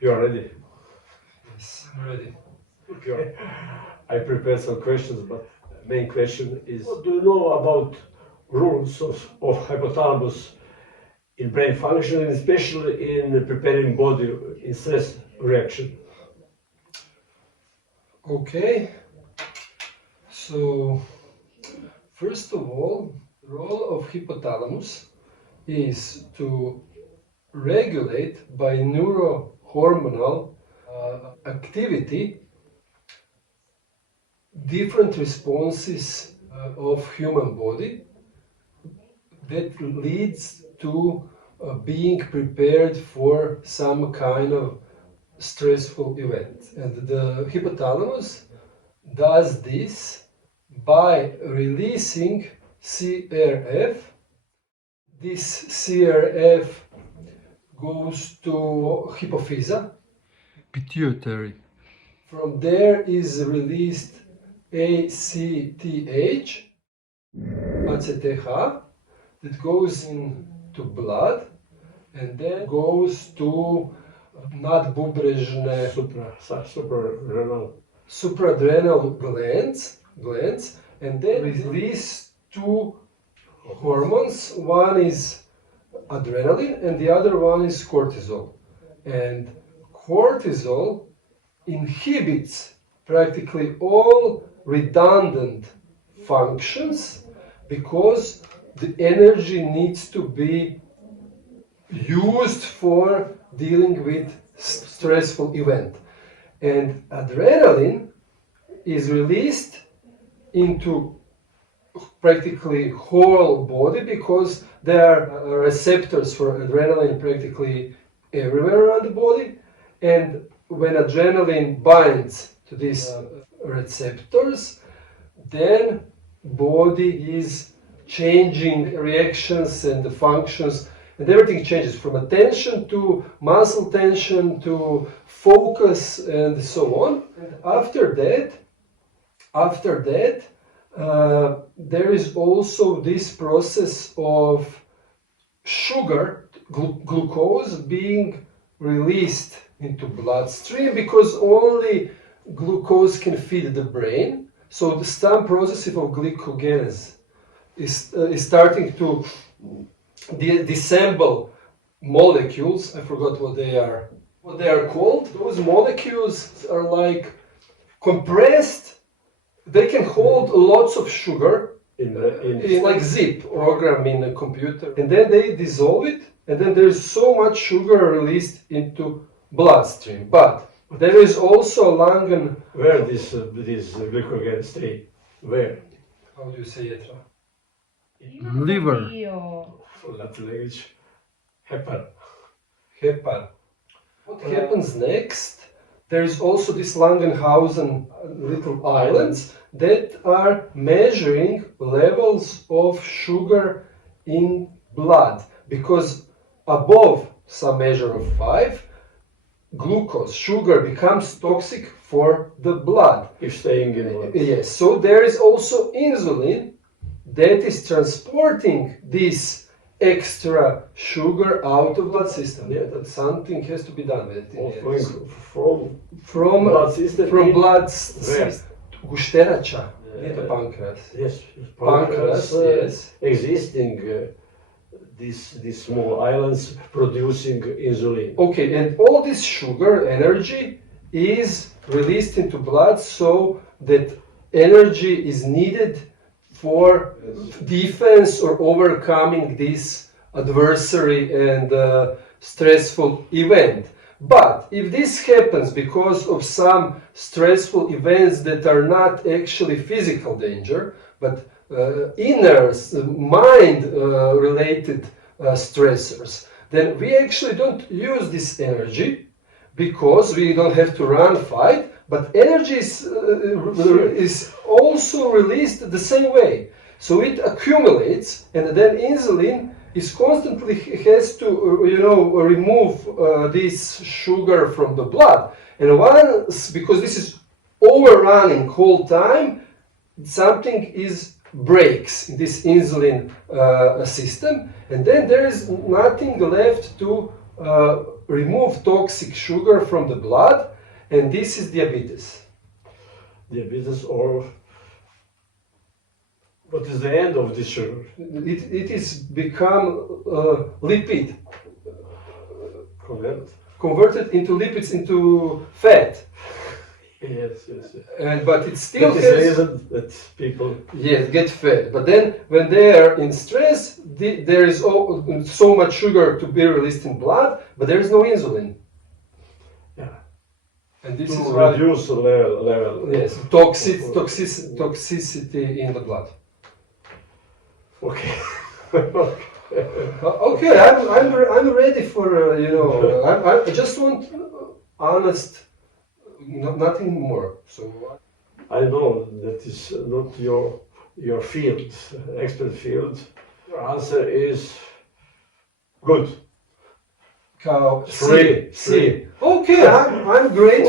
You are ready? Yes, I'm ready. Okay. I prepared some questions, but main question is, what do you know about rules of hypothalamus in brain function, and especially in preparing body in stress reaction? Okay, so first of all, the role of hypothalamus is to regulate by neurohormonal activity different responses of human body that leads to being prepared for some kind of stressful event. And the hypothalamus does this by releasing CRF. This CRF goes to hypophysa. Pituitary. From there is released ACTH, ACTH, that goes into blood and then goes to nadbubrežne supraadrenal glands, and then release two hormones. One is adrenaline and the other one is cortisol. And cortisol inhibits practically all redundant functions because the energy needs to be used for dealing with stressful event. And adrenaline is released into practically whole body because there are receptors for adrenaline practically everywhere around the body. And when adrenaline binds to these receptors, then body is changing reactions and the functions, and everything changes from attention to muscle tension to focus and so on. And after that, there is also this process of sugar, glucose, being released into bloodstream because only glucose can feed the brain. So some process of glycogenesis is starting to disassemble molecules. I forgot what they are called. Those molecules are like compressed. They can hold lots of sugar in like zip program in a computer, and then they dissolve it, and then there's so much sugar released into bloodstream. But there is also Langen. Where this glycogen stay? Where? How do you say it? Liver. Latin language. Hepan. What happens next? There is also this Langenhausen little islands that are measuring levels of sugar in blood, because above some measure of 5, glucose, sugar, becomes toxic for the blood. If staying in blood. Yes, so there is also insulin that is transporting this extra sugar out of blood system. Yeah, that something has to be done with it. From blood system. From blood system. Gušterača, not the pancreas. Yes, Pancreas, yes. Existing these small islands producing insulin. Okay, and all this sugar energy is released into blood so that energy is needed for defense or overcoming this adversary and stressful event. But if this happens because of some stressful events that are not actually physical danger, but inner mind related stressors, then we actually don't use this energy because we don't have to run, fight, but energy is also released the same way. So it accumulates, and then insulin is constantly has to remove this sugar from the blood. And once, because this is overrunning whole time, something breaks in this insulin system, and then there is nothing left to remove toxic sugar from the blood, and this is diabetes. Diabetes, or what is the end of this sugar? It is become lipid, converted into lipids, into fat. Yes. But it still That is the has, reason that people. yes, get fat. But then when they are in stress, there is so much sugar to be released in blood, but there is no insulin. Yeah. And this To is why, reduce the level. yes, toxicity in the blood. Okay. Okay, I'm ready for I just want honest, nothing more. So I know that is not your field, expert field. Your answer is good. cow Three. C. Okay, I'm great.